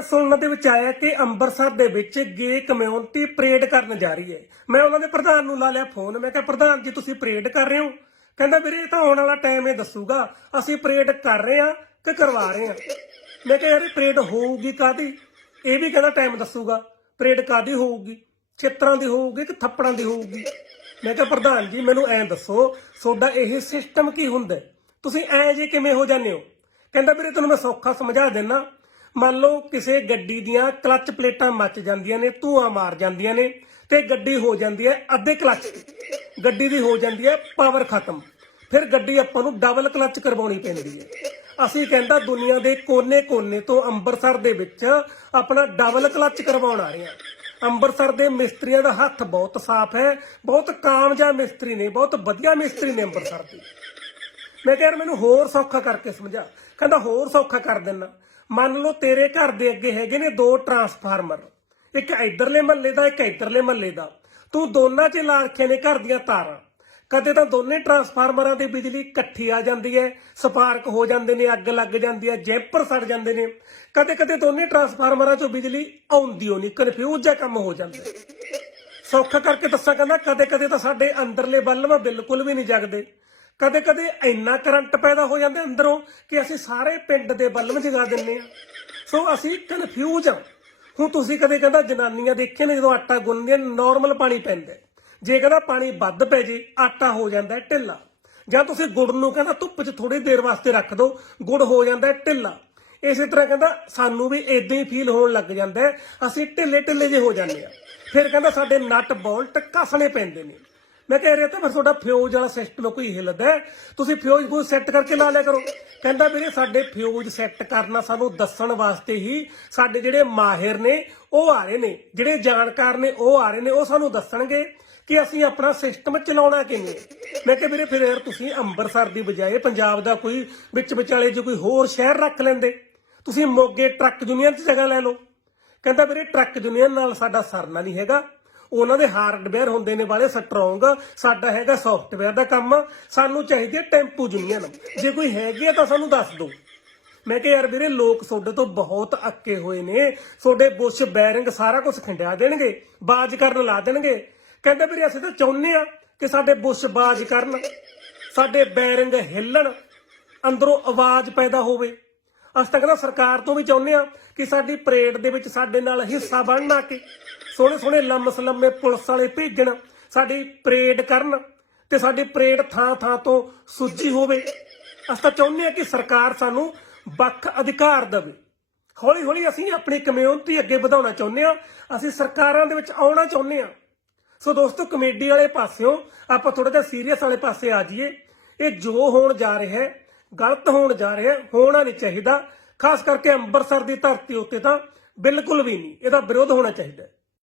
ਯਾਰ ਸੁਣਨ ਦੇ ਵਿੱਚ ਆਇਆ ਕਿ ਅੰਮ੍ਰਿਤਸਰ ਦੇ ਵਿੱਚ ਗੇ ਕਮਿਊਨਿਟੀ ਪਰੇਡ ਕਰਨ ਜਾ ਰਹੀ ਹੈ। ਮੈਂ ਉਹਨਾਂ ਦੇ ਪ੍ਰਧਾਨ ਨੂੰ ਲਾ ਲਿਆ ਫੋਨ। ਮੈਂ ਕਿਹਾ, ਪ੍ਰਧਾਨ ਜੀ, ਤੁਸੀਂ ਪਰੇਡ ਕਰ ਰਹੇ ਹੋ? ਕਹਿੰਦਾ, ਵੀਰੇ, ਇਹ ਤਾਂ ਆਉਣ ਵਾਲਾ ਟਾਈਮ ਇਹ ਦੱਸੂਗਾ। ਅਸੀਂ ਪਰੇਡ ਕਰ ਰਹੇ ਹਾਂ ਕਿ ਕਰਵਾ ਰਹੇ ਹਾਂ? ਮੈਂ ਕਿਹਾ, ਯਾਰ ਪਰੇਡ ਹੋਊਗੀ ਕਾਦੀ ਇਹ ਵੀ ਕਹਿੰਦਾ, ਟਾਈਮ ਦੱਸੂਗਾ। ਪਰੇਡ ਕਾਦੀ ਹੋਊਗੀ? ਛਿੱਤਰਾਂ ਦੀ ਹੋਊਗੀ ਕਿ ਥੱਪੜਾਂ ਦੀ ਹੋਊਗੀ? ਮੈਂ ਕਿਹਾ, ਪ੍ਰਧਾਨ ਜੀ, ਮੈਨੂੰ ਐਂ ਦੱਸੋ ਤੁਹਾਡਾ ਇਹ ਸਿਸਟਮ ਕੀ ਹੁੰਦਾ ਤੁਸੀਂ ਐਂ ਜੇ ਕਿਵੇਂ ਹੋ ਜਾਂਦੇ ਹੋ? ਕਹਿੰਦਾ, ਵੀਰੇ, ਤੁਹਾਨੂੰ ਮੈਂ ਸੌਖਾ ਸਮਝਾ ਦਿੰਨਾ। ਮੰਨ ਲਓ ਕਿਸੇ ਗੱਡੀ ਦੀਆਂ ਕਲੱਚ ਪਲੇਟਾਂ ਮੱਚ ਜਾਂਦੀਆਂ ਨੇ, ਧੂਆਂ ਮਾਰ ਜਾਂਦੀਆਂ ਨੇ ਤੇ ਗੱਡੀ ਹੋ ਜਾਂਦੀ ਹੈ ਅੱਧੇ ਕਲੱਚ। ਗੱਡੀ ਦੀ ਹੋ ਜਾਂਦੀ ਹੈ ਪਾਵਰ ਖਤਮ। ਫਿਰ ਗੱਡੀ ਆਪਾਂ ਨੂੰ ਡਬਲ ਕਲੱਚ ਕਰਵਾਉਣੀ ਪੈਂਦੀ ਹੈ। ਅਸੀਂ ਕਹਿੰਦਾ ਦੁਨੀਆ ਦੇ ਕੋਨੇ-ਕੋਨੇ ਤੋਂ ਅੰਮ੍ਰਿਤਸਰ ਦੇ ਵਿੱਚ ਆਪਣਾ ਡਬਲ ਕਲੱਚ ਕਰਵਾਉਣ ਆ ਰਹੇ ਹਾਂ। ਅੰਮ੍ਰਿਤਸਰ ਦੇ ਮਿਸਤਰੀਆਂ ਦਾ ਹੱਥ ਬਹੁਤ ਸਾਫ਼ ਹੈ, ਬਹੁਤ ਕਾਮਯਾਬ ਮਿਸਤਰੀ ਨੇ, ਬਹੁਤ ਵਧੀਆ ਮਿਸਤਰੀ ਨੇ ਅੰਮ੍ਰਿਤਸਰ ਦੇ। ਮੈਂ ਕਿਹਾ ਯਾਰ ਮੈਨੂੰ ਹੋਰ ਸੌਖਾ ਕਰਕੇ ਸਮਝਾ। ਕਹਿੰਦਾ ਹੋਰ ਸੌਖਾ ਕਰ ਦੇਣਾ ਮੰਨ ਲਓ ਤੇਰੇ ਘਰ ਦੇ ਅੱਗੇ ਹੈਗੇ ਨੇ ਦੋ ਟਰਾਂਸਫਾਰਮਰ। ਇੱਕ ਇਧਰਲੇ ਮਹੱਲੇ ਦਾ, ਇੱਕ ਇਧਰਲੇ ਮਹੱਲੇ ਦਾ। ਤੂੰ ਦੋਨਾਂ 'ਚ ਲਾ ਰੱਖੇ ਨੇ ਘਰ ਦੀਆਂ ਤਾਰਾਂ। ਕਦੇ ਤਾਂ ਦੋਨੇ ਟਰਾਂਸਫਾਰਮਰਾਂ ਦੀ ਬਿਜਲੀ ਇਕੱਠੀ ਆ ਜਾਂਦੀ ਹੈ, ਸਪਾਰਕ ਹੋ ਜਾਂਦੇ ਨੇ, ਅੱਗ ਲੱਗ ਜਾਂਦੀ ਹੈ, ਜੈਪਰ ਸੜ ਜਾਂਦੇ ਨੇ। ਕਦੇ ਕਦੇ ਦੋਨੇ ਟਰਾਂਸਫਾਰਮਰਾਂ 'ਚੋਂ ਬਿਜਲੀ ਆਉਂਦੀ ਓ ਨਹੀਂ ਕਨਫਿਊਜ਼ ਜਿਹਾ ਕੰਮ ਹੋ ਜਾਂਦਾ। ਸੌਖਾ ਕਰਕੇ ਦੱਸਾਂ ਕਹਿੰਦਾ ਕਦੇ ਕਦੇ ਤਾਂ ਸਾਡੇ ਅੰਦਰਲੇ ਬਲਬ ਬਿਲਕੁਲ ਵੀ ਨਹੀਂ ਜਗਦੇ। ਕਦੇ ਕਦੇ ਇੰਨਾ ਕਰੰਟ ਪੈਦਾ ਹੋ ਜਾਂਦਾ ਅੰਦਰੋਂ ਕਿ ਅਸੀਂ ਸਾਰੇ ਪਿੰਡ ਦੇ ਬਲਬ ਜਗਾ ਦਿੰਨੇ ਆ ਸੋ ਅਸੀਂ ਕਨਫਿਊਜ਼ ਆ ਹੁਣ ਤੁਸੀਂ ਕਦੇ ਕਹਿੰਦਾ ਜਨਾਨੀਆਂ ਦੇਖੇ ਨੇ ਜਦੋਂ ਆਟਾ ਗੁੰਨਦੀਆਂ ਨਾਰਮਲ ਪਾਣੀ ਪੈਂਦਾ ਜੇ ਕਹਿੰਦਾ ਪਾਣੀ ਵੱਧ ਪੈ ਜੇ, ਆਟਾ ਹੋ ਜਾਂਦਾ ਢਿੱਲਾ। ਜਾਂ ਤੁਸੀਂ ਗੁੜ ਨੂੰ ਕਹਿੰਦਾ ਧੁੱਪ 'ਚ ਥੋੜੀ ਦੇਰ ਵਾਸਤੇ ਰੱਖ ਦਿਓ, ਗੁੜ ਹੋ ਜਾਂਦਾ ਢਿੱਲਾ। ਇਸੇ ਤਰ੍ਹਾਂ ਕਹਿੰਦਾ ਸਾਨੂੰ ਵੀ ਇਦਾਂ ਹੀ ਫੀਲ ਹੋਣ ਲੱਗ ਜਾਂਦਾ ਅਸੀਂ ਢਿੱਲੇ ਢਿੱਲੇ ਜੇ ਹੋ ਜਾਂਦੇ ਆ ਫਿਰ ਕਹਿੰਦਾ ਸਾਡੇ ਨਟ ਬੋਲਟ ਕੱਸਣੇ ਪੈਂਦੇ ਨੇ। ਮੈਂ ਕਹਿ ਰਿਹਾ ਤਾਂ ਫਿਰ ਤੁਹਾਡਾ ਫਿਊਜ਼ ਵਾਲਾ ਸਿਸਟਮ ਕੋਈ ਹਿੱਲਦਾ ਹੈ। ਤੁਸੀਂ ਫਿਊਜ਼ ਕੋਈ ਸੈੱਟ ਕਰਕੇ ਲਾ ਲਿਆ ਕਰੋ। ਕਹਿੰਦਾ ਵੀਰੇ, ਸਾਡੇ ਫਿਊਜ਼ ਸੈੱਟ ਕਰਨਾ ਸਾਨੂੰ ਦੱਸਣ ਵਾਸਤੇ ਹੀ ਸਾਡੇ ਜਿਹੜੇ ਮਾਹਿਰ ਨੇ, ਉਹ ਆ ਰਹੇ ਨੇ। ਜਿਹੜੇ ਜਾਣਕਾਰ ਨੇ, ਉਹ ਆ ਰਹੇ ਨੇ, ਉਹ ਸਾਨੂੰ ਦੱਸਣਗੇ ਕਿ ਅਸੀਂ ਆਪਣਾ ਸਿਸਟਮ ਚਲਾਉਣਾ ਕਿਵੇਂ। ਮੈਂ ਕਿਹਾ ਵੀਰੇ, ਫਿਰ ਯਾਰ ਤੁਸੀਂ ਅੰਮ੍ਰਿਤਸਰ ਦੀ ਬਜਾਏ ਪੰਜਾਬ ਦਾ ਕੋਈ ਵਿੱਚ ਵਿਚਾਲੇ ਜੇ ਕੋਈ ਹੋਰ ਸ਼ਹਿਰ ਰੱਖ ਲੈਂਦੇ, ਤੁਸੀਂ ਮੋਗੇ ਟਰੱਕ ਯੂਨੀਅਨ 'ਚ ਜਗ੍ਹਾ ਲੈ ਲਓ। ਕਹਿੰਦਾ ਵੀਰੇ, ਟਰੱਕ ਯੂਨੀਅਨ ਨਾਲ ਸਾਡਾ ਸਰਨਾ ਨਹੀਂ ਹੈਗਾ। ਉਹਨਾਂ ਦੇ ਹਾਰਡਵੇਅਰ ਹੁੰਦੇ ਨੇ ਵਾਲੇ ਸਟਰੋਂਗ ਸਾਡਾ ਹੈਗਾ ਸੌਫਟਵੇਅਰ ਦਾ ਕੰਮ, ਸਾਨੂੰ ਚਾਹੀਦੀ ਹੈ ਟੈਂਪੂ ਯੂਨੀਅਨ ਜੇ ਕੋਈ ਹੈਗੀ ਆ ਤਾਂ ਸਾਨੂੰ ਦੱਸ ਦਿਓ। ਮੈਂ ਕਿਹਾ, ਯਾਰ ਵੀਰੇ, ਲੋਕ ਤੁਹਾਡੇ ਤੋਂ ਬਹੁਤ ਅੱਕੇ ਹੋਏ ਨੇ। ਤੁਹਾਡੇ ਬੁਸ਼ ਬੈਰਿੰਗ ਸਾਰਾ ਕੁਝ ਖੰਡਿਆ ਦੇਣਗੇ, ਬਾਜ ਕਰਨ ਲਾ ਦੇਣਗੇ। ਕਹਿੰਦਾ ਵੀਰੇ, ਅਸੀਂ ਤਾਂ ਚਾਹੁੰਦੇ ਆ ਕਿ ਸਾਡੇ ਬੁਸ਼ ਬਾਜ ਕਰਨ, ਸਾਡੇ ਬੈਰਿੰਗ ਹਿੱਲਣ, ਅੰਦਰੋਂ ਆਵਾਜ਼ ਪੈਦਾ ਹੋਵੇ। ਅਸੀਂ ਤਾਂ ਕਹਿੰਦਾ ਸਰਕਾਰ ਤੋਂ ਵੀ ਚਾਹੁੰਦੇ ਆ ਕਿ ਸਾਡੀ ਪਰੇਡ ਦੇ ਵਿੱਚ ਸਾਡੇ ਨਾਲ ਹਿੱਸਾ ਬਣਨ ਆ ਕੇ ਸੋਹਣੇ ਸੋਹਣੇ ਲੰਮ ਸਲੰਮੇ ਪੁਲਿਸ ਵਾਲੇ ਭੇਜਣ, ਸਾਡੀ ਪਰੇਡ ਕਰਨ ਤੇ ਸਾਡੀ ਪਰੇਡ ਥਾਂ ਥਾਂ ਤੋਂ ਸੁੱਜੀ ਹੋਵੇ। ਅਸੀਂ ਤਾਂ ਚਾਹੁੰਦੇ ਆ ਕਿ ਸਰਕਾਰ ਸਾਨੂੰ ਵੱਖ ਅਧਿਕਾਰ ਦੇਵੇ। ਹੌਲੀ ਹੌਲੀ ਅਸੀਂ ਆਪਣੀ ਕਮਿਊਨਿਟੀ ਅੱਗੇ ਵਧਾਉਣਾ ਚਾਹੁੰਦੇ ਆ ਅਸੀਂ ਸਰਕਾਰਾਂ ਦੇ ਵਿੱਚ ਆਉਣਾ ਚਾਹੁੰਦੇ ਆ ਸੋ ਦੋਸਤੋ, ਕਮੇਡੀ ਵਾਲੇ ਪਾਸਿਓਂ ਆਪਾਂ ਥੋੜਾ ਜਿਹਾ ਸੀਰੀਅਸ ਵਾਲੇ ਪਾਸੇ ਆ ਜਾਈਏ। ਇਹ ਜੋ ਹੋਣ ਜਾ ਰਿਹਾ ਹੈ ਗਲਤ ਹੋਣ ਜਾ ਰਿਹਾ, ਹੋਣਾ ਨਹੀਂ ਚਾਹੀਦਾ। ਖਾਸ ਕਰਕੇ ਅੰਮ੍ਰਿਤਸਰ ਦੀ ਧਰਤੀ ਉੱਤੇ ਤਾਂ ਬਿਲਕੁਲ ਵੀ ਨਹੀਂ। ਇਹਦਾ ਵਿਰੋਧ ਹੋਣਾ ਚਾਹੀਦਾ।